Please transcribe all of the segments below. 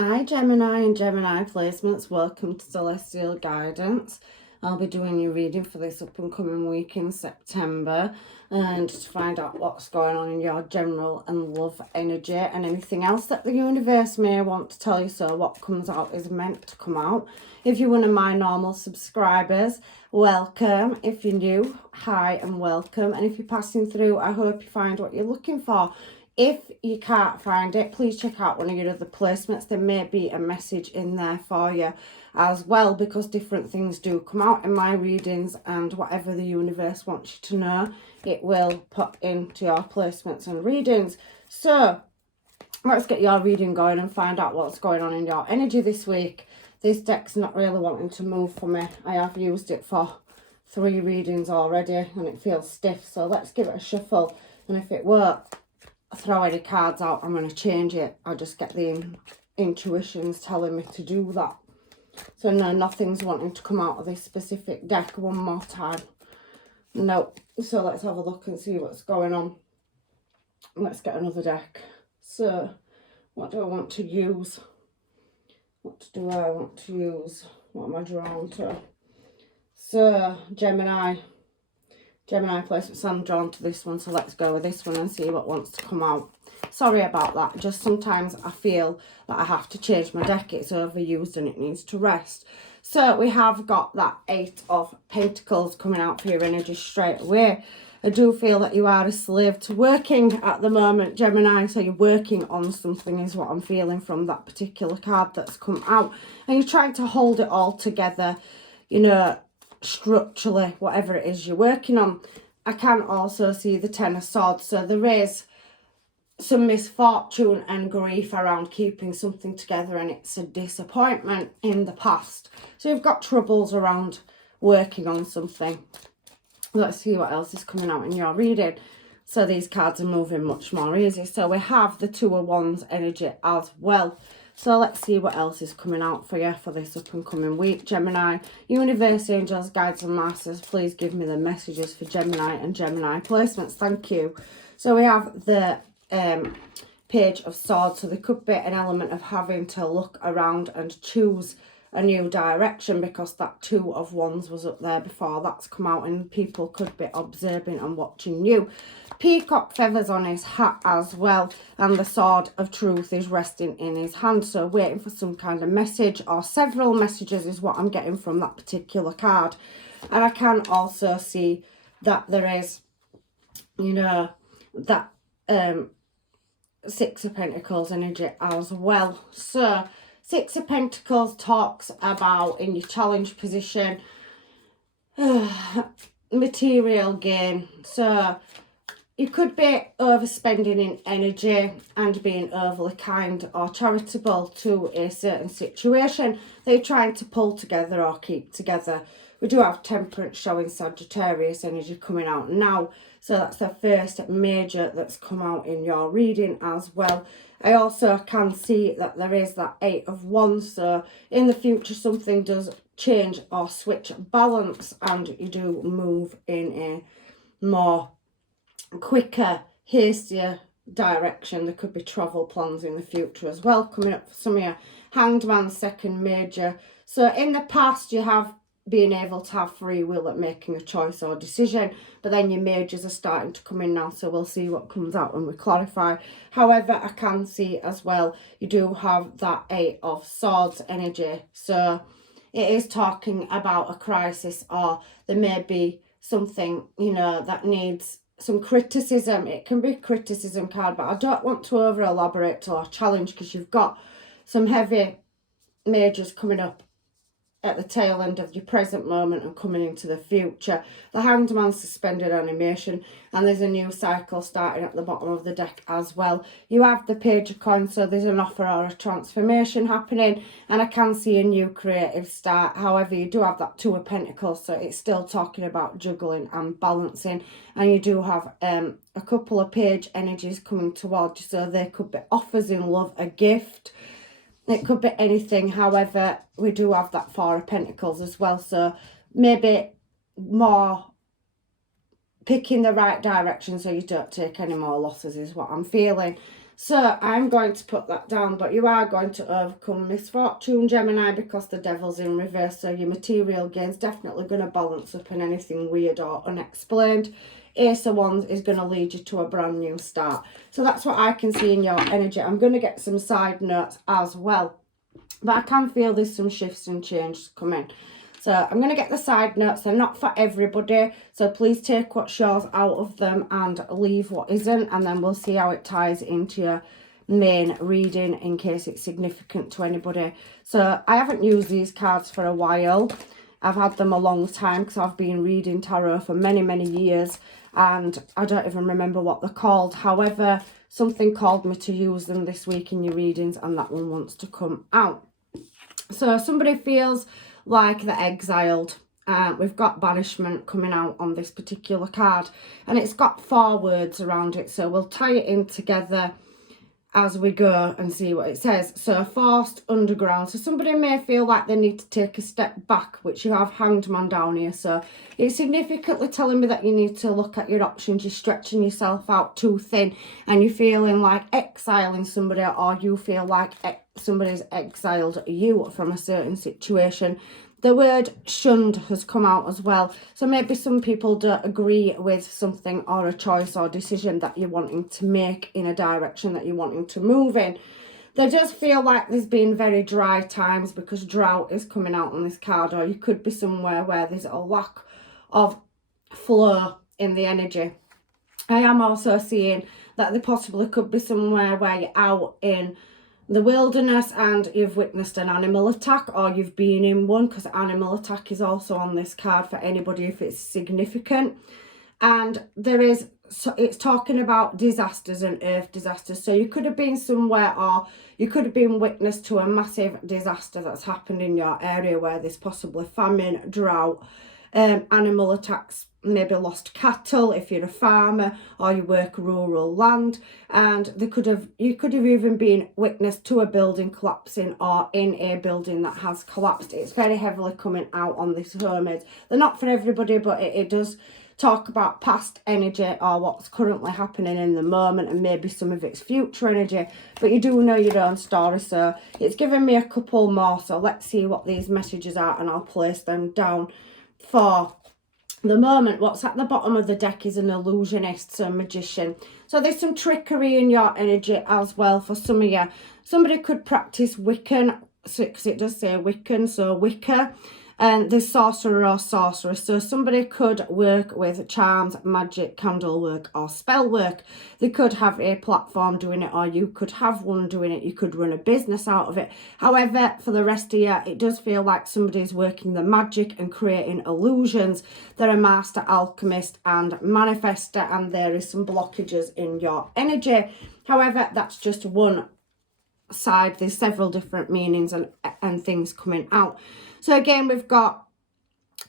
Hi Gemini and Gemini placements, welcome to Celestial Guidance. I'll be doing your reading for this up and coming week in September and to find out what's going on in your general and love energy and anything else that the universe may want to tell you. So what comes out is meant to come out. If you're one of my normal subscribers, welcome. If you're new, hi and welcome. And if you're passing through, I hope you find what you're looking for. If you can't find it, please check out one of your other placements. There may be a message in there for you as well, because different things do come out in my readings, and whatever the universe wants you to know, it will put into your placements and readings. So let's get your reading going and find out what's going on in your energy this week. This deck's not really wanting to move for me. I have used it for 3 readings already and it feels stiff. So let's give it a shuffle, and if it won't throw any cards out, I'm going to change it. I just get the intuitions telling me to do that. So no, nothing's wanting to come out of this specific deck one more time. No. So let's have a look and see what's going on. Let's get another deck. So what do I want to use? What do I want to use? What am I drawn to? So Gemini placements, I'm drawn to this one, so let's go with this one and see what wants to come out. Sorry about that, just sometimes I feel that I have to change my deck. It's overused and it needs to rest. So we have got that 8 of Pentacles coming out for your energy straight away. I do feel that you are a slave to working at the moment, Gemini, so you're working on something is what I'm feeling from that particular card that's come out, and you're trying to hold it all together, you know, structurally, whatever it is you're working on. I can also see the 10 of Swords, so there is some misfortune and grief around keeping something together, and it's a disappointment in the past. So you've got troubles around working on something. Let's see what else is coming out in your reading. So these cards are moving much more easy. So we have the 2 of Wands energy as well. So let's see what else is coming out for you for this up and coming week, Gemini. Universe, angels, guides and masters, please give me the messages for Gemini and Gemini placements. Thank you. So we have the Page of Swords. So there could be an element of having to look around and choose a new direction, because that 2 of Wands was up there before. That's come out and people could be observing and watching you. Peacock feathers on his hat as well, and the Sword of Truth is resting in his hand. So waiting for some kind of message, or several messages is what I'm getting from that particular card. And I can also see that there is, you know, that 6 of Pentacles energy as well. So 6 of Pentacles talks about, in your challenge position, material gain. So you could be overspending in energy and being overly kind or charitable to a certain situation that you're trying to pull together or keep together. We do have Temperance showing Sagittarius energy coming out now. So that's the first major that's come out in your reading as well. I also can see that there is that 8 of Wands. So in the future, something does change or switch balance, and you do move in a more quicker, hastier direction. There could be travel plans in the future as well coming up for some of you. Hanged Man, second major. So in the past, you have been able to have free will at making a choice or decision, but then your majors are starting to come in now, so we'll see what comes out when we clarify. However, I can see as well you do have that 8 of Swords energy, so it is talking about a crisis, or there may be something, you know, that needs some criticism. It can be a criticism card, but I don't want to over elaborate or challenge, because you've got some heavy majors coming up at the tail end of your present moment and coming into the future. The Hanged Man, suspended animation, and there's a new cycle starting at the bottom of the deck as well. You have the Page of Coins, so there's an offer or a transformation happening, and I can see a new creative start. However, you do have that 2 of Pentacles, so it's still talking about juggling and balancing, and you do have a couple of page energies coming towards you, so there could be offers in love, a gift. It could be anything. However, we do have that 4 of Pentacles as well. So maybe more picking the right direction so you don't take any more losses is what I'm feeling. So I'm going to put that down, but you are going to overcome misfortune, Gemini, because the devil's in reverse. So your material gain's definitely going to balance up in anything weird or unexplained. Ace of Wands is going to lead you to a brand new start. So that's what I can see in your energy. I'm going to get some side notes as well, but I can feel there's some shifts and changes coming. So I'm going to get the side notes. They're not for everybody, so please take what's yours out of them and leave what isn't, and then we'll see how it ties into your main reading in case it's significant to anybody. So I haven't used these cards for a while. I've had them a long time because I've been reading tarot for many years, and I don't even remember what they're called. However, something called me to use them this week in your readings, and that one wants to come out. So somebody feels like they're exiled. We've got banishment coming out on this particular card, and it's got 4 words around it, so we'll tie it in together as we go and see what it says. So forced underground. So somebody may feel like they need to take a step back, which you have Hanged Man down here. So it's significantly telling me that you need to look at your options. You're stretching yourself out too thin, and you're feeling like exiling somebody, or you feel like somebody's exiled you from a certain situation. The word shunned has come out as well. So maybe some people don't agree with something or a choice or decision that you're wanting to make in a direction that you're wanting to move in. There does feel like there's been very dry times because drought is coming out on this card, or you could be somewhere where there's a lack of flow in the energy. I am also seeing that there possibly could be somewhere where you're out in the wilderness and you've witnessed an animal attack, or you've been in one, because animal attack is also on this card for anybody if it's significant. And there is, so it's talking about disasters and earth disasters. So you could have been somewhere, or you could have been witness to a massive disaster that's happened in your area where there's possibly famine, drought, animal attacks, maybe lost cattle if you're a farmer or you work rural land, and you could have even been witness to a building collapsing or in a building that has collapsed. It's very heavily coming out on this Hermes. They're not for everybody, but it does talk about past energy or what's currently happening in the moment, and maybe some of its future energy, but you do know your own story. So it's given me a couple more, so let's see what these messages are and I'll place them down. For the moment, what's at the bottom of the deck is an illusionist, so magician. So there's some trickery in your energy as well for some of you. Somebody could practice Wiccan, because it does say Wiccan, so Wicca. And there's sorcerer or sorceress. So somebody could work with charms, magic, candle work, or spell work. They could have a platform doing it, or you could have one doing it. You could run a business out of it. However, for the rest of you, it does feel like somebody's working the magic and creating illusions. They're a master alchemist and manifester, and there is some blockages in your energy. However, that's just one side. There's several different meanings and things coming out. So again, we've got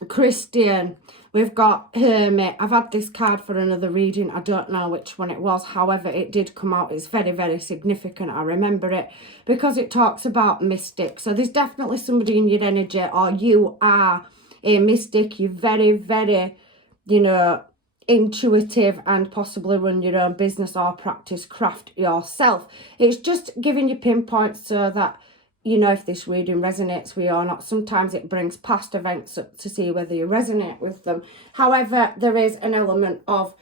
Christian, we've got Hermit. I've had this card for another reading. I don't know which one it was. However, it did come out. It's very significant. I remember it because it talks about mystic. So there's definitely somebody in your energy, or you are a mystic. You're very, you know, intuitive and possibly run your own business or practice craft yourself. It's just giving you pinpoints so that you know if this reading resonates with you or not. Sometimes it brings past events up to see whether you resonate with them. However, there is an element of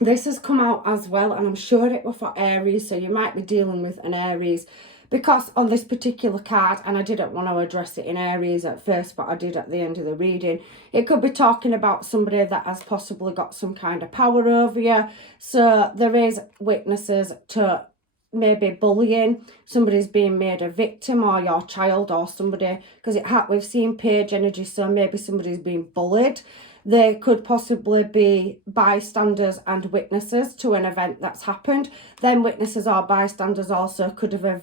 this has come out as well, and I'm sure it was for Aries, so you might be dealing with an Aries, because on this particular card, and I didn't want to address it in Aries at first, but I did at the end of the reading, it could be talking about somebody that has possibly got some kind of power over you. So there is witnesses to maybe bullying. Somebody's being made a victim, or your child, or somebody, because we've seen page energy, so maybe somebody's being bullied. They could possibly be bystanders and witnesses to an event that's happened. Then witnesses or bystanders also could have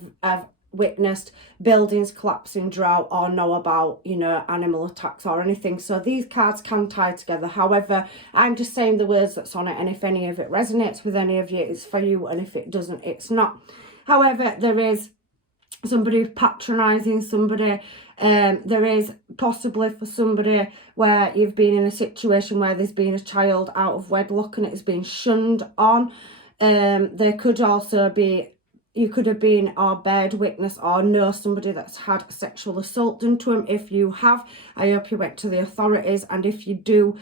witnessed buildings collapsing, drought, or know about, you know, animal attacks or anything. So these cards can tie together. However, I'm just saying the words that's on it, and if any of it resonates with any of you, it's for you, and if it doesn't, it's not. However, there is somebody patronising somebody. There is possibly for somebody where you've been in a situation where there's been a child out of wedlock and it's been shunned on. There could also be, you could have been or beared witness or know somebody that's had sexual assault done to him. If you have, I hope you went to the authorities, and if you do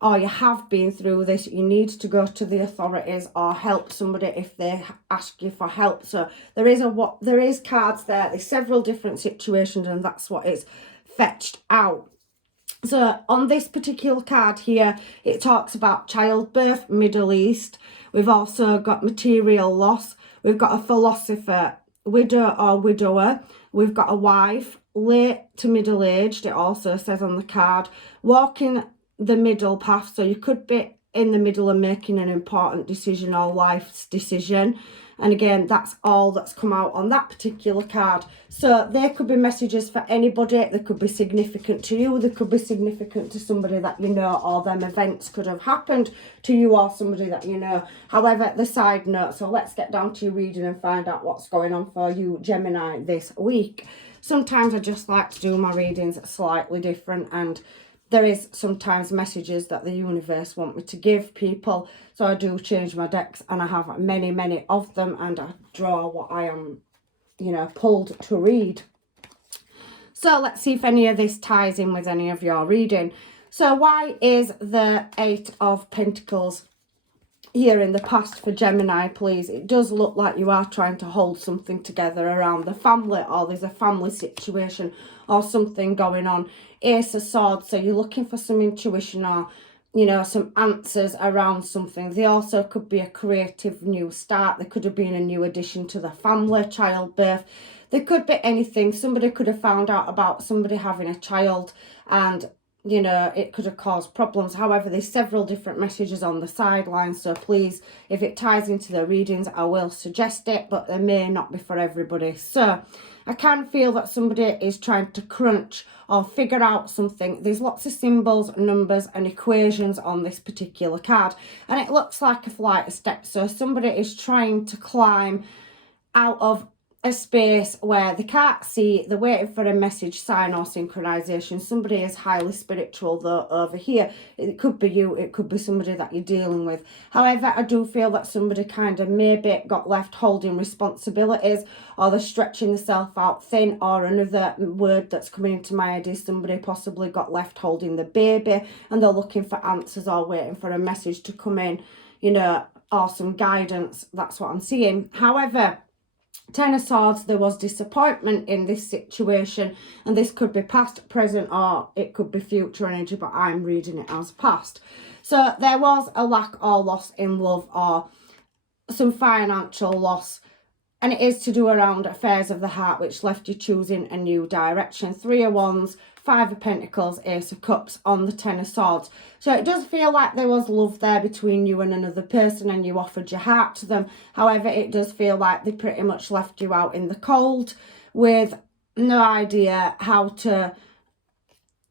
or you have been through this, you need to go to the authorities or help somebody if they ask you for help. So there is cards there. There's several different situations, and that's what is fetched out. So on this particular card here, it talks about childbirth, Middle East. We've also got material loss. We've got a philosopher, widow or widower. We've got a wife, late to middle-aged, it also says on the card. Walking the middle path, so you could be in the middle of making an important decision or life's decision. And again, that's all that's come out on that particular card. So there could be messages for anybody. They could be significant to you. They could be significant to somebody that you know, or them events could have happened to you or somebody that you know. However, the side note. So let's get down to your reading and find out what's going on for you, Gemini, this week. Sometimes I just like to do my readings slightly different, and there is sometimes messages that the universe want me to give people. So I do change my decks, and I have many, many of them, and I draw what I am, pulled to read. So let's see if any of this ties in with any of your reading. So why is the Eight of Pentacles here in the past for Gemini, please? It does look like you are trying to hold something together around the family, or there's a family situation or something going on. Ace of Swords, so you're looking for some intuition or, some answers around something. They also could be a creative new start. There could have been a new addition to the family, childbirth. There could be anything. Somebody could have found out about somebody having a child, and it could have caused problems. However, there's several different messages on the sidelines, so please, if it ties into the readings, I will suggest it, but they may not be for everybody. So I can feel that somebody is trying to crunch or figure out something. There's lots of symbols, numbers and equations on this particular card, and it looks like a flight of steps. So somebody is trying to climb out of a space where they can't see, they're waiting for a message, sign or synchronization. Somebody is highly spiritual though over here. It could be you, it could be somebody that you're dealing with. However, I do feel that somebody kind of maybe got left holding responsibilities, or they're stretching themselves out thin, or another word that's coming into my head is somebody possibly got left holding the baby, and they're looking for answers or waiting for a message to come in, or some guidance. That's what I'm seeing. However, Ten of Swords, there was disappointment in this situation, and this could be past, present, or it could be future energy, but I'm reading it as past. So there was a lack or loss in love, or some financial loss, and it is to do around affairs of the heart, which left you choosing a new direction. Three of Wands, Five of Pentacles, Ace of Cups on the Ten of Swords. So it does feel like there was love there between you and another person, and you offered your heart to them. However, it does feel like they pretty much left you out in the cold with no idea how to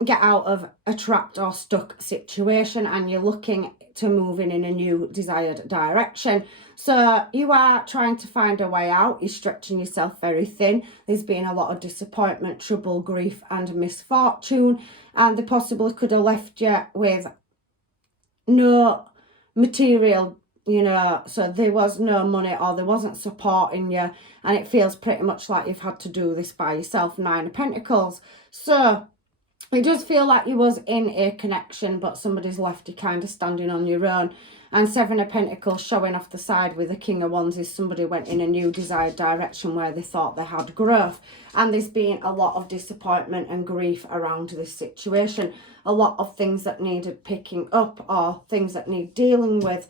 get out of a trapped or stuck situation, and you're looking to moving in a new desired direction. So you are trying to find a way out. You're stretching yourself very thin. There's been a lot of disappointment, trouble, grief and misfortune, and they possibly could have left you with no material, so there was no money, or there wasn't support in you, and it feels pretty much like you've had to do this by yourself. Nine of Pentacles. So it does feel like you was in a connection, but somebody's left you kind of standing on your own. And Seven of Pentacles showing off the side with the King of Wands is somebody went in a new desired direction where they thought they had growth. And there's been a lot of disappointment and grief around this situation. A lot of things that needed picking up, or things that need dealing with.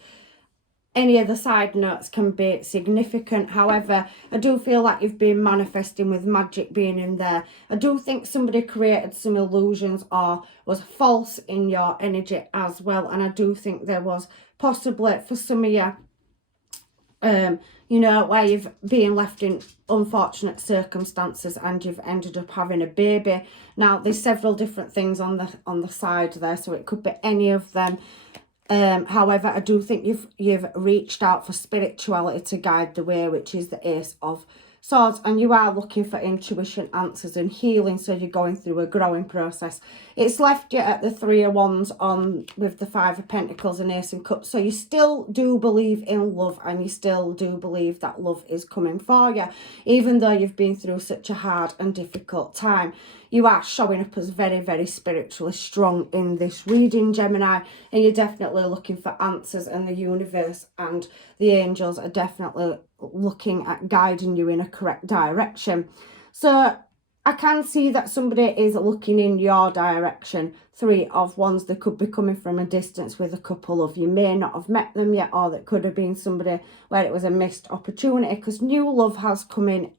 Any of the side notes can be significant. However, I do feel like you've been manifesting with magic being in there. I do think somebody created some illusions or was false in your energy as well. And I do think there was possibly for some of you, where you've been left in unfortunate circumstances and you've ended up having a baby. Now, there's several different things on the side there, so it could be any of them. However, I do think you've reached out for spirituality to guide the way, which is the Ace of Swords, and you are looking for intuition, answers and healing, so you're going through a growing process. It's left you at the Three of Wands on with the Five of Pentacles and Ace of Cups, so you still do believe in love, and you still do believe that love is coming for you, even though you've been through such a hard and difficult time. You are showing up as very, very spiritually strong in this reading, Gemini, and you're definitely looking for answers, and the universe and the angels are definitely looking at guiding you in a correct direction. So I can see that somebody is looking in your direction. Three of Wands, they could be coming from a distance with a couple of you. May not have met them yet, or that could have been somebody where it was a missed opportunity, because new love has come in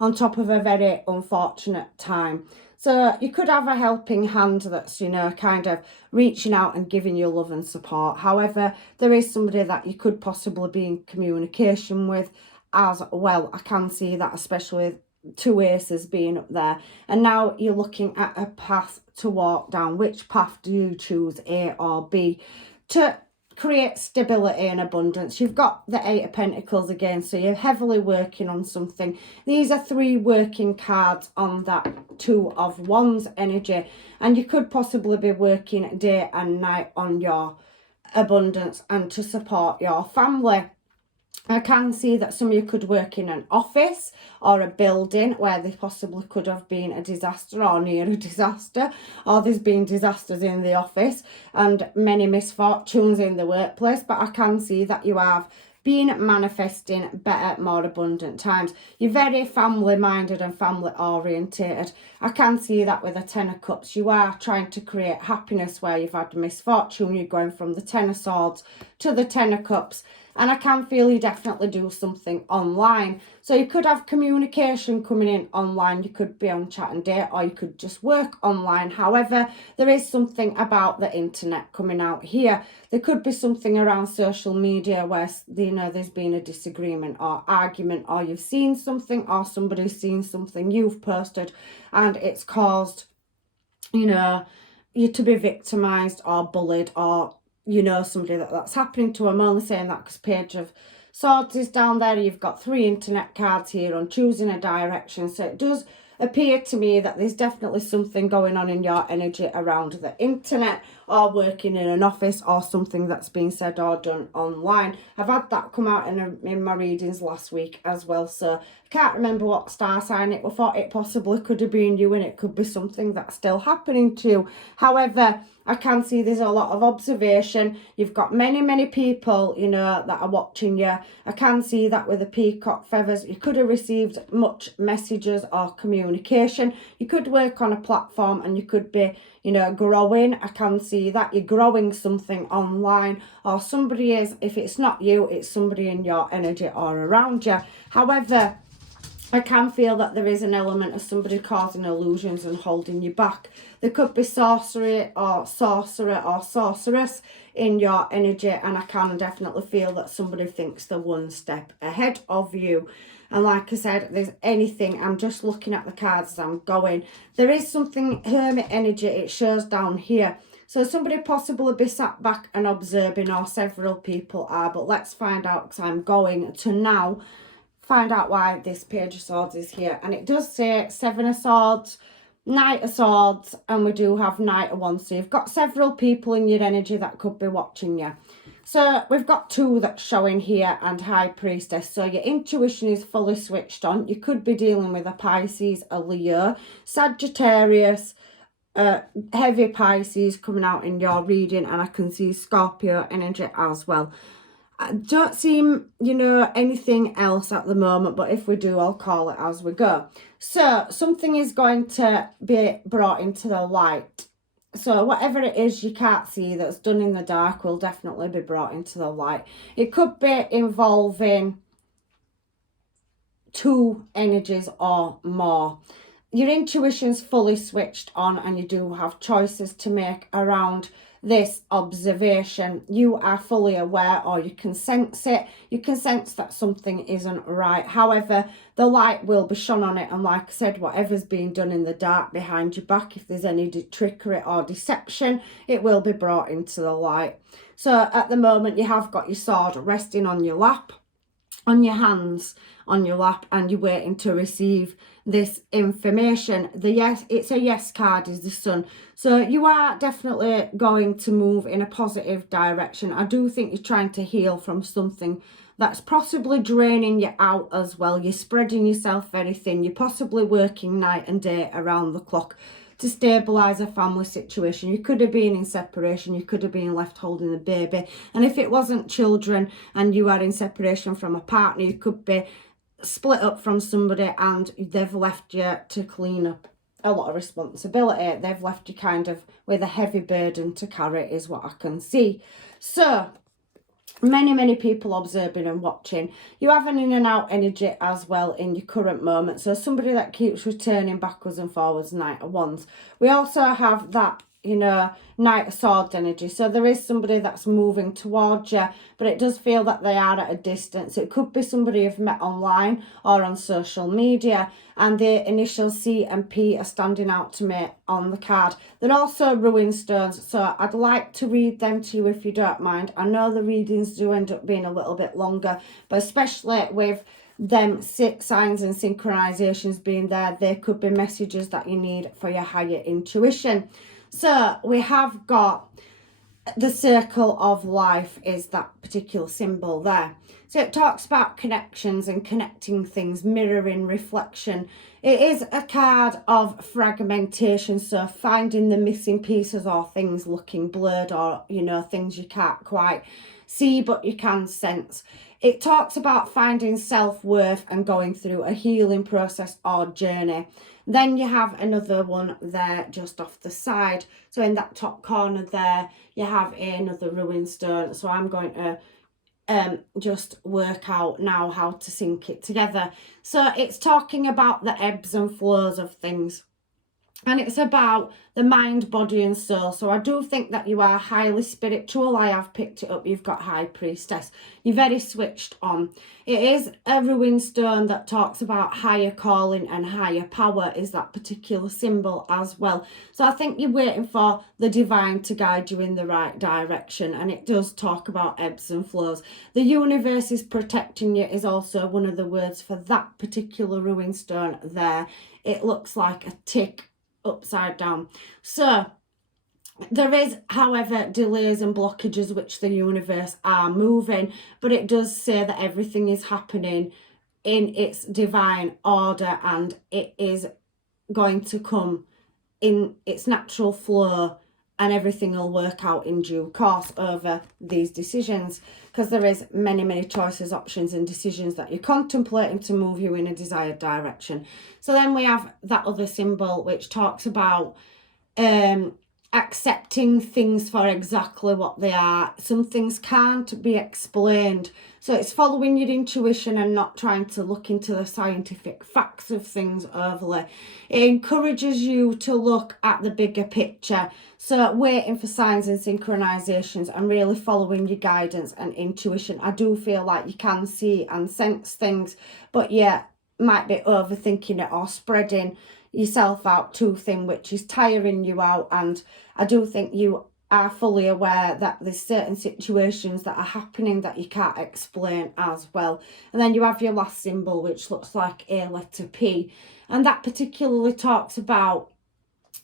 on top of a very unfortunate time. So you could have a helping hand that's, you know, kind of reaching out and giving you love and support. However, there is somebody that you could possibly be in communication with as well. I can see that, especially with two aces being up there. And now you're looking at a path to walk down. Which path do you choose, A or B? To create stability and abundance. You've got the Eight of Pentacles again, so you're heavily working on something. These are three working cards on that Two of Wands energy, and you could possibly be working day and night on your abundance and to support your family. I can see that some of you could work in an office or a building where there possibly could have been a disaster or near a disaster, or there's been disasters in the office and many misfortunes in the workplace. But I can see that you have been manifesting better, more abundant times. You're very family minded and family orientated. I can see that with the Ten of Cups. You are trying to create happiness where you've had misfortune. You're going from the Ten of Swords to the Ten of Cups. And I can feel you definitely do something online. So you could have communication coming in online. You could be on chat and date, or you could just work online. However, there is something about the internet coming out here. There could be something around social media where, you know, there's been a disagreement or argument, or you've seen something, or somebody's seen something you've posted, and it's caused, you know, you to be victimized or bullied, or you know somebody that's happening to. I'm only saying that because Page of Swords is down there. You've got three internet cards here on choosing a direction. So it does appear to me that there's definitely something going on in your energy around the internet, or working in an office, or something that's been said or done online. I've had that come out in my readings last week as well. So I can't remember what star sign it was. Thought it possibly could have been you, and it could be something that's still happening to you. However, I can see there's a lot of observation. You've got many people, you know, that are watching you. I can see that with the peacock feathers. You could have received much messages or communication. You could work on a platform, and you could be, you know, growing. I can see that you're growing something online, or somebody is, if it's not you, it's somebody in your energy or around you. However, I can feel that there is an element of somebody causing illusions and holding you back. There could be sorcery or sorcerer or sorceress in your energy, and I can definitely feel that somebody thinks they're one step ahead of you. And like I said, there's anything, I'm just looking at the cards as I'm going. There is something Hermit energy, it shows down here. So somebody possibly be sat back and observing, or several people are, but let's find out, because I'm going to now find out why this Page of Swords is here. And it does say Seven of Swords, Knight of Swords, and we do have Knight of Wands. So you've got several people in your energy that could be watching you. So we've got two that's showing here, and High Priestess. So your intuition is fully switched on. You could be dealing with a Pisces, a Leo, Sagittarius, heavy Pisces coming out in your reading, and I can see Scorpio energy as well. I don't seem, you know, anything else at the moment, but if we do, I'll call it as we go. So something is going to be brought into the light. So whatever it is you can't see that's done in the dark will definitely be brought into the light. It could be involving two energies or more. Your intuition's fully switched on, and you do have choices to make around this observation. You are fully aware, or you can sense it. You can sense that something isn't right. However, the light will be shone on it, and like I said, whatever's being done in the dark behind your back, if there's any trickery or deception, it will be brought into the light. So at the moment, you have got your sword resting on your lap. on your hands, on your lap, and you're waiting to receive this information. The yes, it's a yes card, is the Sun. So you are definitely going to move in a positive direction. I do think you're trying to heal from something that's possibly draining you out as well. You're spreading yourself very thin. You're possibly working night and day around the clock to stabilise a family situation. You could have been in separation, you could have been left holding the baby. And if it wasn't children and you are in separation from a partner, you could be split up from somebody and they've left you to clean up a lot of responsibility. They've left you kind of with a heavy burden to carry, is what I can see. So many people observing and watching. You have an in and out energy as well in your current moment, so somebody that keeps returning backwards and forwards, Knight of Wands. We also have that, you know, Knight of Swords energy, so there is somebody that's moving towards you, but it does feel that they are at a distance. It could be somebody you've met online or on social media, and the initials C and P are standing out to me on the card. They're also ruin stones, so I'd like to read them to you if you don't mind. I know the readings do end up being a little bit longer, but especially with them signs and synchronizations being there, there could be messages that you need for your higher intuition. So we have got the circle of life is that particular symbol there. So it talks about connections and connecting things, mirroring, reflection. It is a card of fragmentation, so finding the missing pieces or things looking blurred, or, you know, things you can't quite see but you can sense. It talks about finding self-worth and going through a healing process or journey. Then you have another one there just off the side. So in that top corner there, you have another ruin stone. So I'm going to just work out now how to sync it together. So it's talking about the ebbs and flows of things. And it's about the mind, body and soul. So I do think that you are highly spiritual. I have picked it up. You've got High Priestess. You're very switched on. It is a ruin stone that talks about higher calling and higher power, is that particular symbol as well. So I think you're waiting for the divine to guide you in the right direction. And it does talk about ebbs and flows. The universe is protecting you is also one of the words for that particular ruin stone there. It looks like a tick upside down. So there is, however, delays and blockages which the universe are moving, but it does say that everything is happening in its divine order and it is going to come in its natural flow, and everything will work out in due course over these decisions, because there is many choices, options and decisions that you're contemplating to move you in a desired direction. So then we have that other symbol which talks about accepting things for exactly what they are. Some things can't be explained. So it's following your intuition and not trying to look into the scientific facts of things overly. It encourages you to look at the bigger picture. So waiting for signs and synchronizations and really following your guidance and intuition. I do feel like you can see and sense things, but yeah, might be overthinking it or spreading yourself out too thin, which is tiring you out. And I do think you are fully aware that there's certain situations that are happening that you can't explain as well. And then you have your last symbol, which looks like a letter P, and that particularly talks about,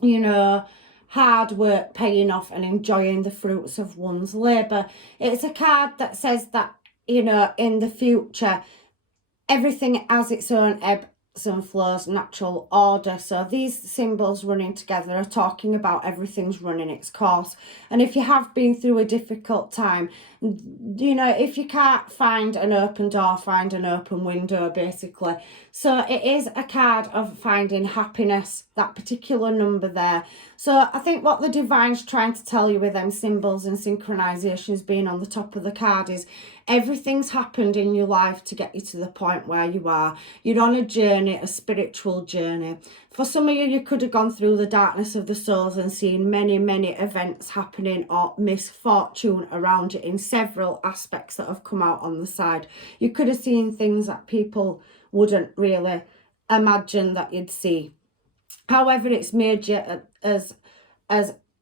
you know, hard work paying off and enjoying the fruits of one's labour. It's a card that says that, you know, in the future everything has its own ebbs and flows, natural order. So these symbols running together are talking about everything's running its course. And if you have been through a difficult time, you know, if you can't find an open door, find an open window, basically. So it is a card of finding happiness, that particular number there. So I think what the divine's trying to tell you with them symbols and synchronizations being on the top of the card is everything's happened in your life to get you to the point where you are. You're on a journey, a spiritual journey. For some of you, you could have gone through the darkness of the souls and seen many events happening or misfortune around you in several aspects that have come out on the side. You could have seen things that people wouldn't really imagine that you'd see. However, it's made you as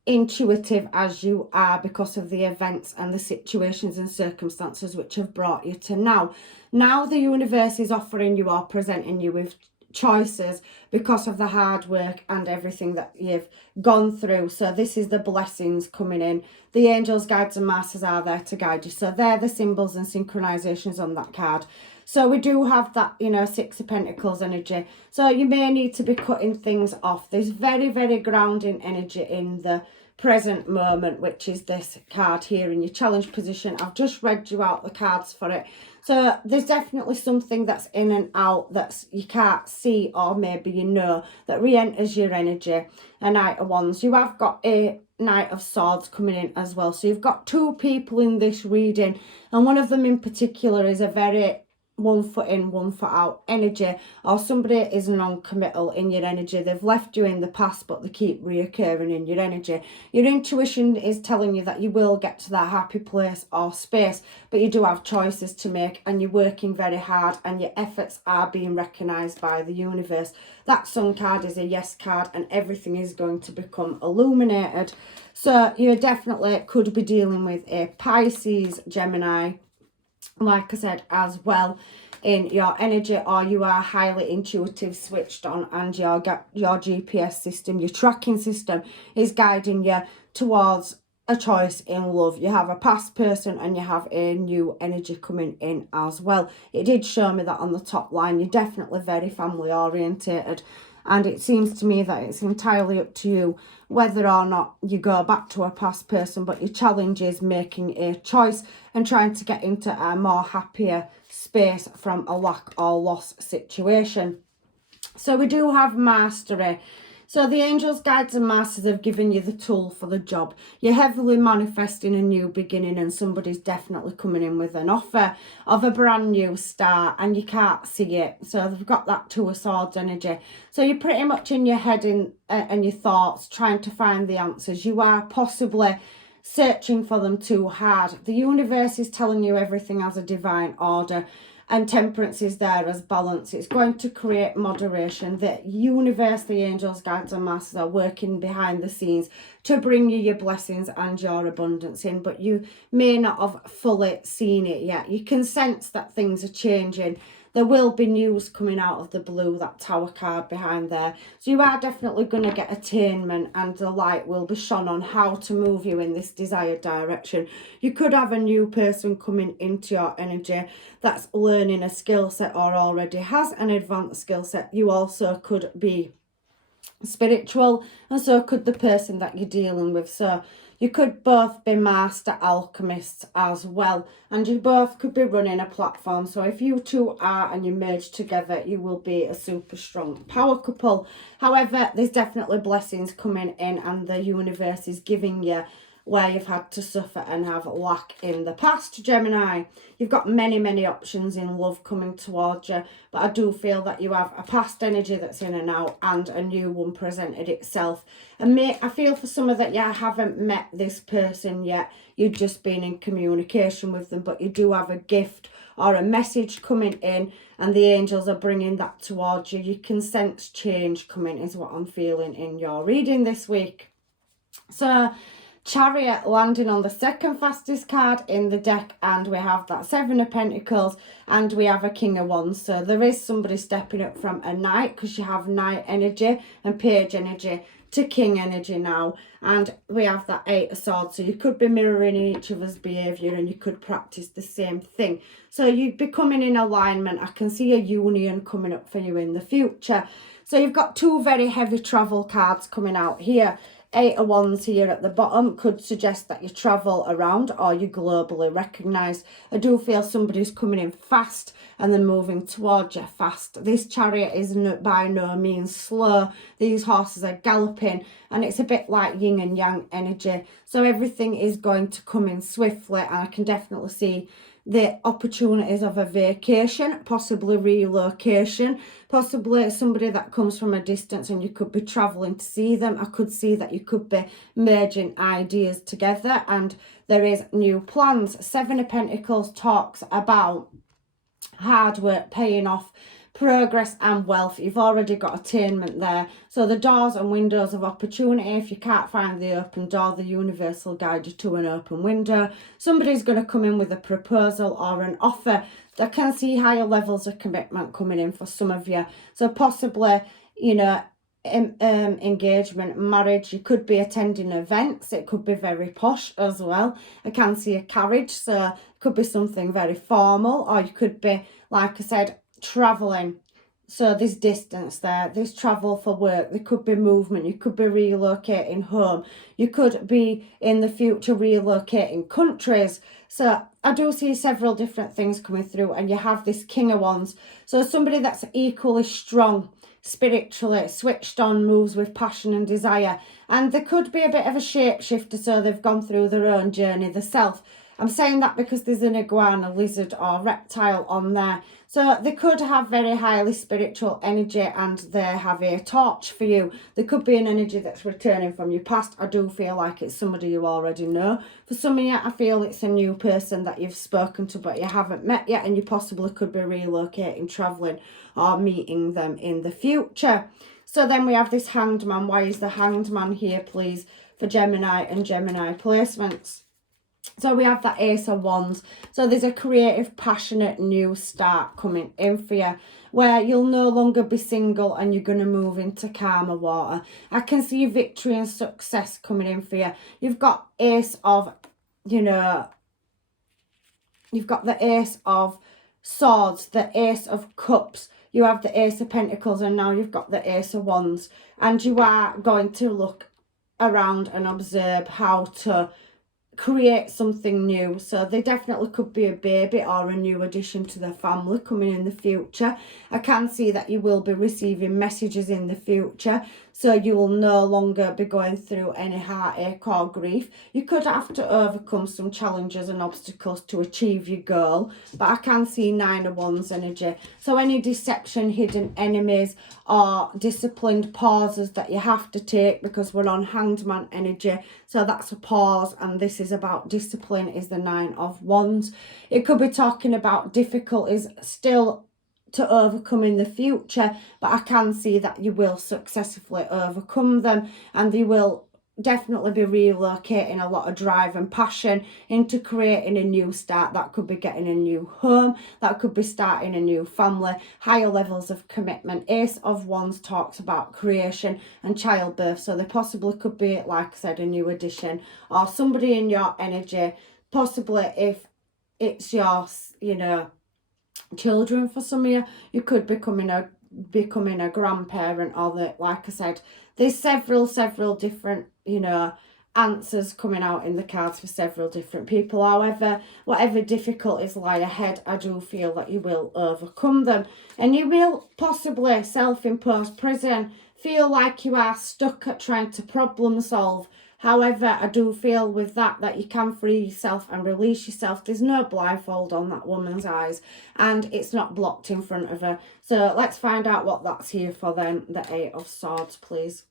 intuitive as you are because of the events and the situations and circumstances which have brought you to now. Now the universe is offering you or presenting you with choices because of the hard work and everything that you've gone through. So this is the blessings coming in. The angels, guides and masters are there to guide you. So they're the symbols and synchronizations on that card. So we do have that, you know, Six of Pentacles energy. So you may need to be cutting things off. There's very, very grounding energy in the present moment, which is this card here in your challenge position. I've just read you out the cards for it. So there's definitely something that's in and out that's you can't see, or maybe you know, that re-enters your energy. A Knight of Wands. You have got a Knight of Swords coming in as well. So you've got two people in this reading, and one of them in particular is a very one foot in, one foot out energy, or somebody is non-committal in your energy. They've left you in the past, but they keep reoccurring in your energy. Your intuition is telling you that you will get to that happy place or space, but you do have choices to make, and you're working very hard, and your efforts are being recognized by the universe. That Sun card is a yes card, and everything is going to become illuminated. So you definitely could be dealing with a Pisces, Gemini, like I said, as well in your energy, or you are highly intuitive, switched on, and your GPS system, your tracking system is guiding you towards a choice in love. You have a past person and you have a new energy coming in as well. It did show me that on the top line. You're definitely very family orientated, and it seems to me that it's entirely up to you whether or not you go back to a past person, but your challenge is making a choice and trying to get into a more happier space from a lack or loss situation. So we do have mastery. So the angels, guides and masters have given you the tool for the job. You're heavily manifesting a new beginning, and somebody's definitely coming in with an offer of a brand new start, and you can't see it. So they've got that Two of Swords energy. So you're pretty much in your head and your thoughts trying to find the answers. You are possibly searching for them too hard. The universe is telling you everything has a divine order, and temperance is there as balance. It's going to create moderation. The universe, the angels, guides and masters are working behind the scenes to bring you your blessings and your abundance in, but you may not have fully seen it yet. You can sense that things are changing. There will be news coming out of the blue, that Tower card behind there. So you are definitely going to get attainment, and the light will be shone on how to move you in this desired direction. You could have a new person coming into your energy that's learning a skill set or already has an advanced skill set. You also could be spiritual, and so could the person that you're dealing with. So you could both be master alchemists as well, and you both could be running a platform. So if you two are and you merge together, you will be a super strong power couple. However, there's definitely blessings coming in, and the universe is giving you where you've had to suffer and have lack in the past, Gemini. You've got many, many options in love coming towards you, but I do feel that you have a past energy that's in and out, and a new one presented itself. And I feel for some of that, you haven't met this person yet. You've just been in communication with them, but you do have a gift or a message coming in, and the angels are bringing that towards you. You can sense change coming, is what I'm feeling in your reading this week. So Chariot landing on the second fastest card in the deck, and we have that Seven of Pentacles, and we have a King of Wands. So there is somebody stepping up from a Knight, because you have Knight energy and Page energy, to King energy now, and we have that Eight of Swords. So you could be mirroring each other's behaviour, and you could practice the same thing. So you'd be coming in alignment. I can see a union coming up for you in the future. So you've got two very heavy travel cards coming out here. Eight of Wands here at the bottom could suggest that you travel around, or you're globally recognised. I do feel somebody's coming in fast and then moving towards you fast. This Chariot is by no means slow. These horses are galloping, and it's a bit like yin and yang energy. So everything is going to come in swiftly, and I can definitely see the opportunities of a vacation, possibly relocation, possibly somebody that comes from a distance and you could be travelling to see them. I could see that you could be merging ideas together, and there is new plans. Seven of Pentacles talks about hard work paying off, progress and wealth. You've already got attainment there. So the doors and windows of opportunity, if you can't find the open door, the universe will guide you to an open window. Somebody's going to come in with a proposal or an offer. I can see higher levels of commitment coming in for some of you. So possibly, you know, engagement, marriage. You could be attending events. It could be very posh as well. I can see a carriage, so it could be something very formal, or you could be, like I said, traveling. So there's distance there, there's travel for work, there could be movement, you could be relocating home, you could be in the future relocating countries. So I do see several different things coming through, and you have this King of Wands. So somebody that's equally strong spiritually, switched on, moves with passion and desire. And there could be a bit of a shapeshifter, so they've gone through their own journey, the self. I'm saying that because there's an iguana, lizard or reptile on there. So they could have very highly spiritual energy, and they have a torch for you. There could be an energy that's returning from your past. I do feel like it's somebody you already know. For some of you, I feel it's a new person that you've spoken to but you haven't met yet, and you possibly could be relocating, travelling or meeting them in the future. So then we have this Hanged Man. Why is the Hanged Man here, please, for Gemini and Gemini placements? So we have that Ace of Wands. So there's a creative, passionate new start coming in for you, where you'll no longer be single and you're going to move into calmer water. I can see victory and success coming in for you. You've got Ace of, you've got the Ace of Swords, the Ace of Cups. You have the Ace of Pentacles, and now you've got the Ace of Wands. And you are going to look around and observe how to create something new. So there definitely could be a baby or a new addition to the family coming in the future. I can see that you will be receiving messages in the future, so you will no longer be going through any heartache or grief. You could have to overcome some challenges and obstacles to achieve your goal, but I can see Nine of Wands energy. So any deception, hidden enemies or disciplined pauses that you have to take, because we're on Hanged Man energy, so that's a pause, and this is about discipline, is the Nine of Wands. It could be talking about difficulties still to overcome in the future, but I can see that you will successfully overcome them, and you will definitely be relocating a lot of drive and passion into creating a new start. That could be getting a new home, that could be starting a new family, higher levels of commitment. Ace of Wands talks about creation and childbirth, so there possibly could be, like I said, a new addition, or somebody in your energy, possibly if it's your, children. For some of you, you could becoming a grandparent, or the, like I said, there's several different answers coming out in the cards for several different people. However, whatever difficulties lie ahead, I do feel that you will overcome them, and you will possibly self-impose prison, feel like you are stuck at trying to problem solve. However, I do feel with that you can free yourself and release yourself. There's no blindfold on that woman's eyes, and it's not blocked in front of her. So let's find out what that's here for then. The Eight of Swords, please.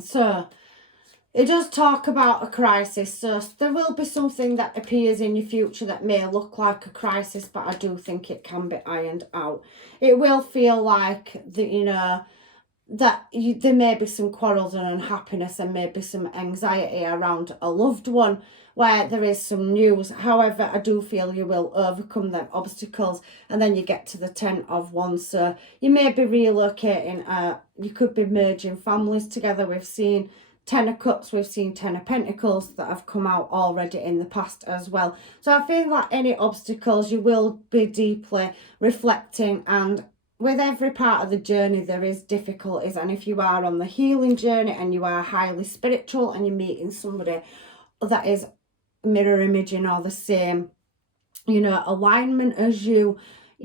So it does talk about a crisis. So there will be something that appears in your future that may look like a crisis, but I do think it can be ironed out. It will feel like there may be some quarrels and unhappiness, and maybe some anxiety around a loved one where there is some news. However, I do feel you will overcome them obstacles, and then you get to the Ten of Wands. So you may be relocating, you could be merging families together. We've seen Ten of Cups, we've seen Ten of Pentacles that have come out already in the past as well. So I feel like any obstacles, you will be deeply reflecting, and with every part of the journey there is difficulties. And if you are on the healing journey and you are highly spiritual and you're meeting somebody that is mirror imaging or the same alignment as you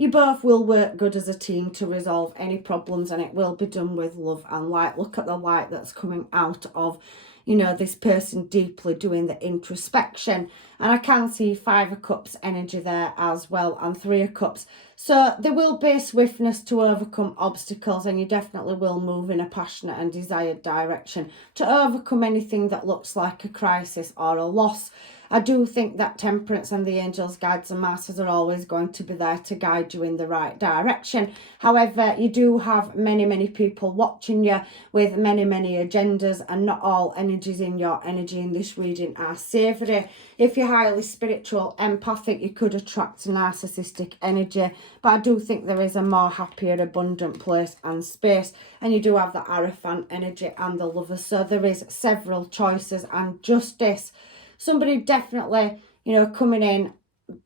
both will work good as a team to resolve any problems, and it will be done with love and light. Look at the light that's coming out of this person deeply doing the introspection. And I can see Five of Cups energy there as well, and Three of Cups. So there will be swiftness to overcome obstacles, and you definitely will move in a passionate and desired direction to overcome anything that looks like a crisis or a loss. I do think that Temperance and the angels, guides and masters are always going to be there to guide you in the right direction. However, you do have many people watching you with many agendas, and not all energies in your energy in this reading are savoury. If you're highly spiritual, empathic, you could attract narcissistic energy, but I do think there is a more happier, abundant place and space, and you do have the Hierophant energy and the Lover, so there is several choices and justice. Somebody definitely, you know, coming in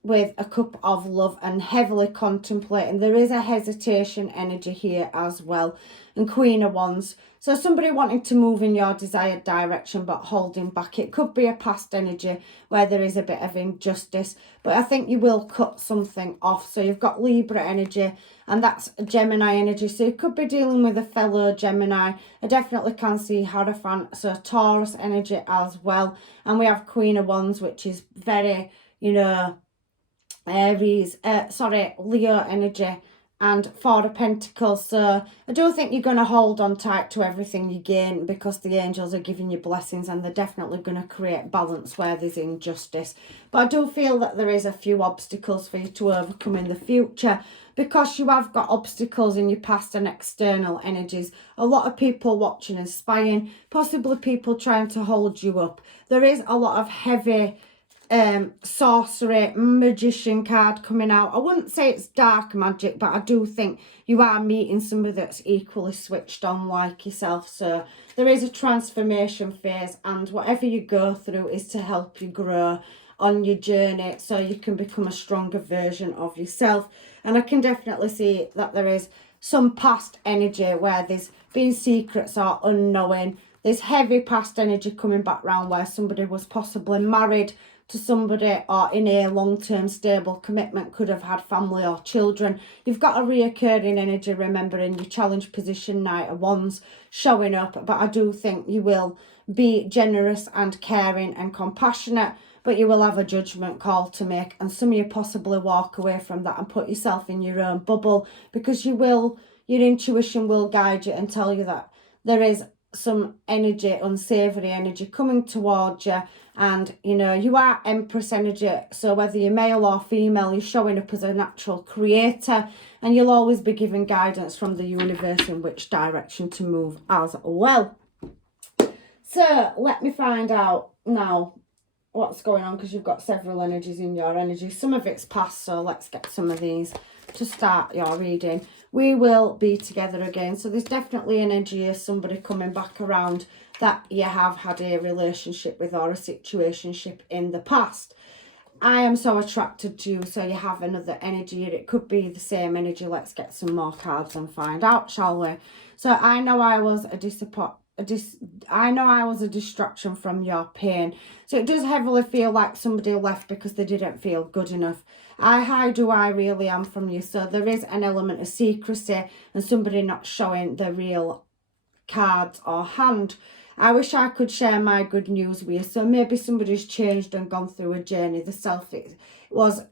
with a cup of love and heavily contemplating. There is a hesitation energy here as well, and Queen of Wands. So somebody wanting to move in your desired direction but holding back. It could be a past energy where there is a bit of injustice, but I think you will cut something off. So you've got Libra energy, and that's Gemini energy. So you could be dealing with a fellow Gemini. I definitely can see Hierophant, so Taurus energy as well. And we have Queen of Wands, which is very, you know, Leo energy, and Four of Pentacles. So I do think you're going to hold on tight to everything you gain, because the angels are giving you blessings, and they're definitely going to create balance where there's injustice. But I do feel that there is a few obstacles for you to overcome in the future, because you have got obstacles in your past and external energies. A lot of people watching and spying, possibly people trying to hold you up. There is a lot of heavy sorcery, magician card coming out. I wouldn't say it's dark magic, but I do think you are meeting somebody that's equally switched on like yourself. So there is a transformation phase, and whatever you go through is to help you grow on your journey, so you can become a stronger version of yourself. And I can definitely see that there is some past energy where there's been secrets or unknowing. There's heavy past energy coming back round where somebody was possibly married to somebody or in a long-term stable commitment, could have had family or children. You've got a reoccurring energy, remember, in your challenge position, Knight of Wands showing up, but I do think you will be generous and caring and compassionate, but you will have a judgment call to make, and some of you possibly walk away from that and put yourself in your own bubble, because your intuition will guide you and tell you that there is some energy, unsavory energy coming towards you. And you know, you are Empress energy, so whether you're male or female, you're showing up as a natural creator, and you'll always be given guidance from the universe in which direction to move as well. So let me find out now what's going on, because you've got several energies in your energy. Some of it's past, so let's get some of these to start your reading. We will be together again, so there's definitely an energy of somebody coming back around that you have had a relationship with or a situationship in the past. I am so attracted to you, so you have another energy here. It could be the same energy. Let's get some more cards and find out, shall we? So I know I was a distraction from your pain. So it does heavily feel like somebody left because they didn't feel good enough. I hide who I really am from you. So there is an element of secrecy and somebody not showing the real cards or hand. I wish I could share my good news with you. So maybe somebody's changed and gone through a journey. The self, it was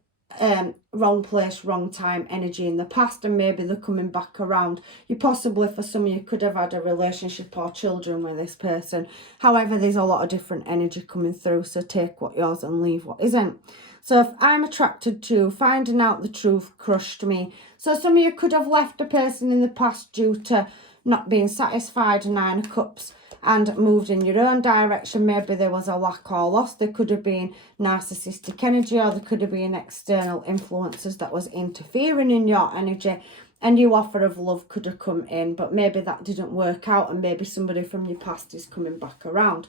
wrong place, wrong time energy in the past, and maybe they're coming back around. You possibly, for some of you, could have had a relationship or children with this person. However, there's a lot of different energy coming through, so take what yours and leave what isn't. So if I'm attracted to, finding out the truth crushed me. So some of you could have left a person in the past due to not being satisfied, Nine of Cups, and moved in your own direction. Maybe there was a lack or loss. There could have been narcissistic energy, or there could have been external influences that was interfering in your energy, and your offer of love could have come in, but maybe that didn't work out, and maybe somebody from your past is coming back around.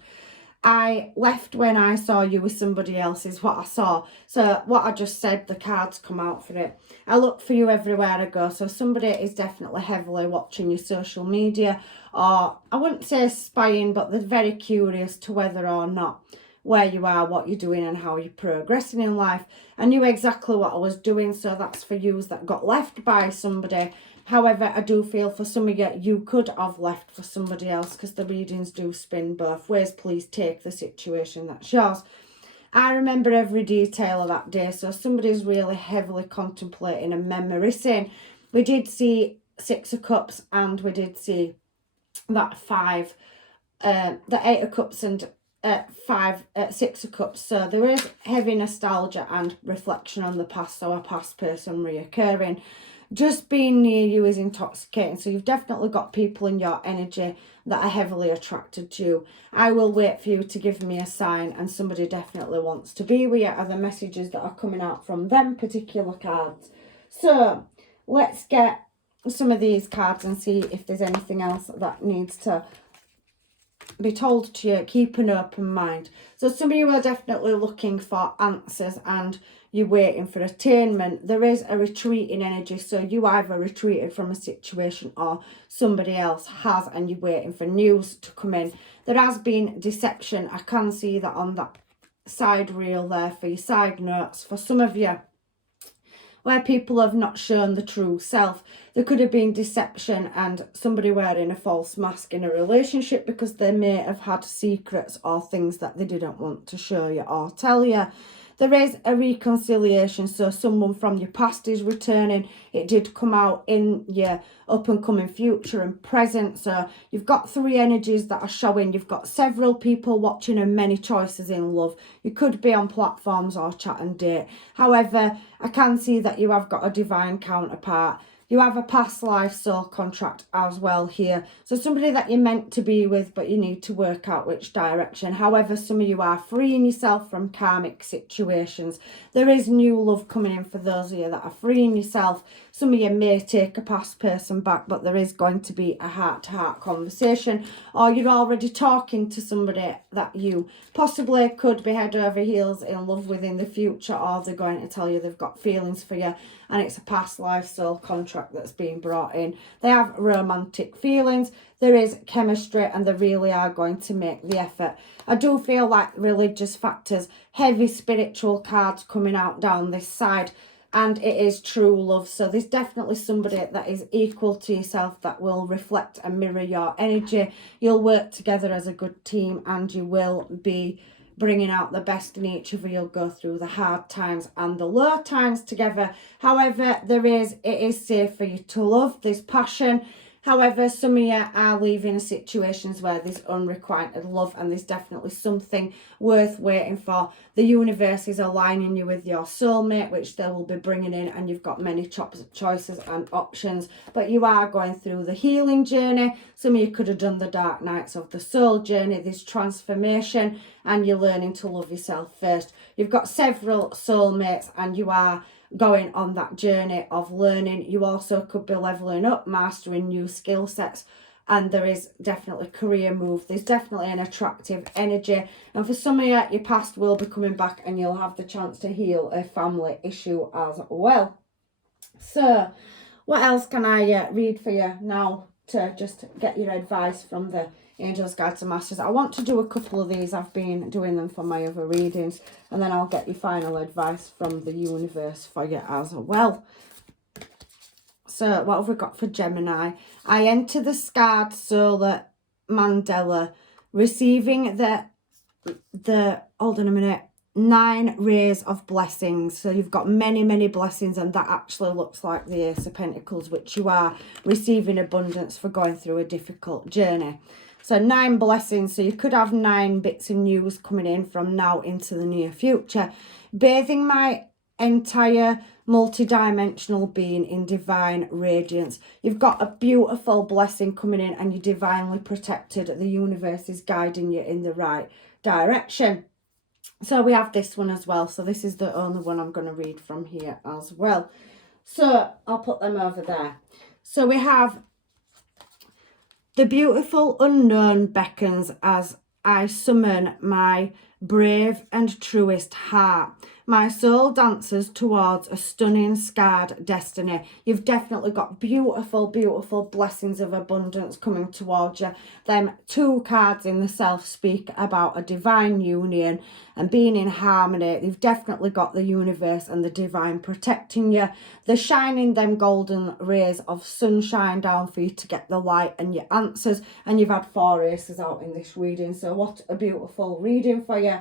I left when I saw you with somebody else is what I saw. So what I just said, the cards come out for it. I look for you everywhere I go. So somebody is definitely heavily watching your social media, or I wouldn't say spying, but they're very curious to whether or not where you are, what you're doing, and how you're progressing in life. I knew exactly what I was doing, so that's for you that got left by somebody. However, I do feel for some of you, you could have left for somebody else, because the readings do spin both ways. Please take the situation that's yours. I remember every detail of that day, so somebody's really heavily contemplating and memorizing. We did see Six of Cups, and we did see that the Eight of Cups, and Six of Cups. So there is heavy nostalgia and reflection on the past, so a past person reoccurring. Just being near you is intoxicating, so you've definitely got people in your energy that are heavily attracted to you. I will wait for you to give me a sign, and somebody definitely wants to be with you, are the messages that are coming out from them particular cards. So let's get some of these cards and see if there's anything else that needs to be told to you. Keep an open mind. So some of you are definitely looking for answers and you're waiting for attainment. There is a retreating energy, so you either retreated from a situation or somebody else has, and you're waiting for news to come in. There has been deception. I can see that on that side reel there for your side notes. For some of you, where people have not shown the true self. There could have been deception and somebody wearing a false mask in a relationship because they may have had secrets or things that they didn't want to show you or tell you. There is a reconciliation, so someone from your past is returning. It did come out in your up and coming future and present. So you've got three energies that are showing. You've got several people watching and many choices in love. You could be on platforms or chat and date. However, I can see that you have got a divine counterpart. You have a past life soul contract as well here. So somebody that you're meant to be with, but you need to work out which direction. However, some of you are freeing yourself from karmic situations. There is new love coming in for those of you that are freeing yourself. Some of you may take a past person back, but there is going to be a heart-to-heart conversation. Or you're already talking to somebody that you possibly could be head over heels in love with in the future, or they're going to tell you they've got feelings for you. And it's a past life soul contract that's being brought in. They have romantic feelings. There is chemistry, and they really are going to make the effort. I do feel like religious factors, heavy spiritual cards coming out down this side, and it is true love. So there's definitely somebody that is equal to yourself that will reflect and mirror your energy. You'll work together as a good team, and you will be bringing out the best in each of you. You'll go through the hard times and the low times together. However, it is safe for you to love. There's passion. However, some of you are leaving situations where there's unrequited love, and there's definitely something worth waiting for. The universe is aligning you with your soulmate, which they will be bringing in, and you've got many choices and options. But you are going through the healing journey. Some of you could have done the dark nights of the soul journey. There's transformation, and you're learning to love yourself first. You've got several soulmates, and you are going on that journey of learning. You also could be leveling up, mastering new skill sets, and there is definitely career move. There's definitely an attractive energy, and for some of you, your past will be coming back, and you'll have the chance to heal a family issue as well. So what else can I read for you now to just get your advice from the angels, guides and masters? I want to do a couple of these. I've been doing them for my other readings, and then I'll get your final advice from the universe for you as well. So what have we got for Gemini? I enter the scarred solar mandala, receiving the hold on a minute, 9 rays of blessings. So you've got many blessings, and that actually looks like the Ace of Pentacles, which you are receiving abundance for going through a difficult journey. So 9 blessings. So you could have 9 bits of news coming in from now into the near future. Bathing my entire multi-dimensional being in divine radiance. You've got a beautiful blessing coming in, and you're divinely protected. The universe is guiding you in the right direction. So we have this one as well. So this is the only one I'm going to read from here as well. So I'll put them over there. So we have the beautiful unknown beckons as I summon my brave and truest heart. My soul dances towards a stunning scarred destiny. You've definitely got beautiful blessings of abundance coming towards you. Them 2 cards in the self speak about a divine union and being in harmony. You've definitely got the universe and the divine protecting you. They're shining them golden rays of sunshine down for you to get the light and your answers. And you've had 4 aces out in this reading. So what a beautiful reading for you.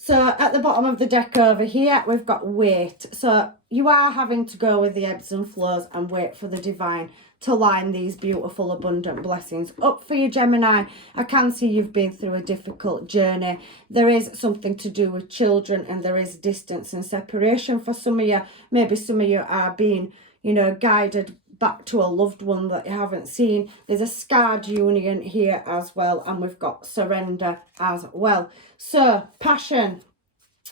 So at the bottom of the deck over here, we've got wait. So you are having to go with the ebbs and flows and wait for the divine to line these beautiful, abundant blessings up for you, Gemini. I can see you've been through a difficult journey. There is something to do with children, and there is distance and separation for some of you. Maybe some of you are being, you know, guided back to a loved one that you haven't seen. There's a scarred union here as well, and we've got surrender as well. So passion,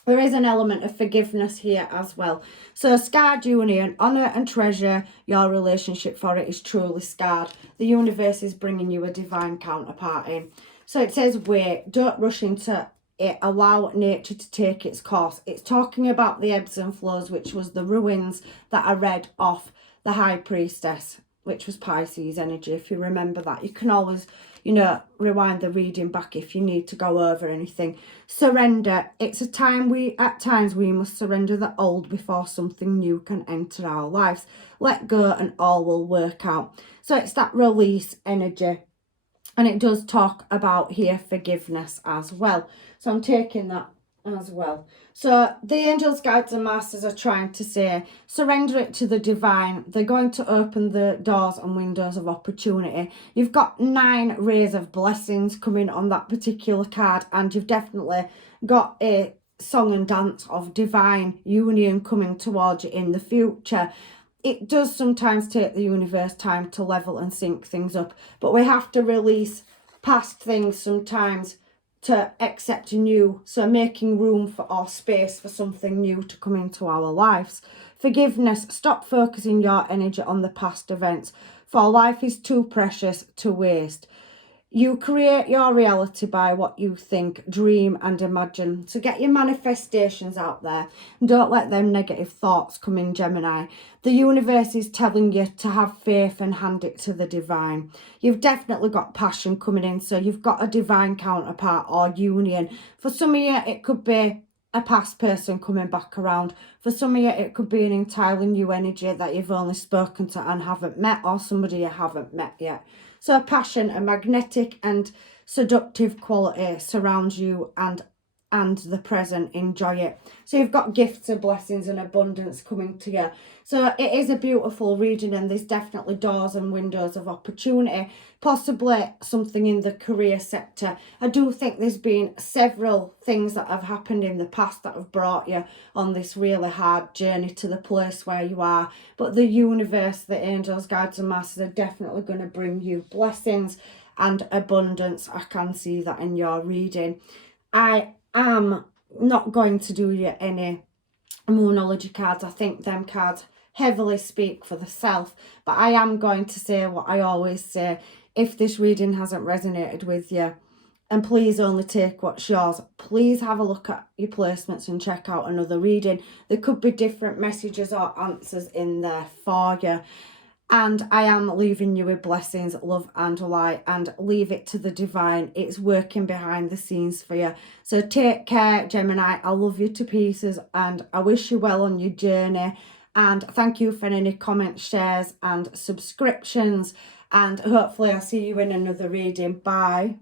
there is an element of forgiveness here as well. So scarred union, honour and treasure your relationship, for it is truly scarred. The universe is bringing you a divine counterpart in. So it says wait, don't rush into it, allow nature to take its course. It's talking about the ebbs and flows, which was the ruins that I read off the High Priestess, which was Pisces energy. If you remember that, you can always, you know, rewind the reading back if you need to go over anything. Surrender. It's a time at times we must surrender the old before something new can enter our lives. Let go and all will work out. So it's that release energy. And it does talk about here forgiveness as well. So I'm taking that as well. So the angels, guides and masters are trying to say, surrender it to the divine. They're going to open the doors and windows of opportunity. You've got 9 rays of blessings coming on that particular card, and you've definitely got a song and dance of divine union coming towards you in the future. It does sometimes take the universe time to level and sync things up, but we have to release past things sometimes to accept new, so making room for or space for something new to come into our lives. Forgiveness, stop focusing your energy on the past events, for life is too precious to waste. You create your reality by what you think, dream and imagine. So get your manifestations out there. Don't let them negative thoughts come in, Gemini. The universe is telling you to have faith and hand it to the divine. You've definitely got passion coming in. So you've got a divine counterpart or union. For some of you, it could be a past person coming back around. For some of you, it could be an entirely new energy that you've only spoken to and haven't met, or somebody you haven't met yet. So passion, a magnetic and seductive quality surrounds you and the present. Enjoy it. So you've got gifts of blessings and abundance coming to you. So it is a beautiful reading, and there's definitely doors and windows of opportunity, possibly something in the career sector. I do think there's been several things that have happened in the past that have brought you on this really hard journey to the place where you are. But the universe, the angels, guides and masters are definitely going to bring you blessings and abundance. I can see that in your reading. I am not going to do you any moonology cards. I think them cards heavily speak for the self, but I am going to say what I always say. If this reading hasn't resonated with you, and please only take what's yours, please have a look at your placements and check out another reading. There could be different messages or answers in there for you. And I am leaving you with blessings, love and light, and leave it to the divine. It's working behind the scenes for you. So take care, Gemini. I love you to pieces, and I wish you well on your journey. And thank you for any comments, shares and subscriptions. And hopefully I'll see you in another reading. Bye.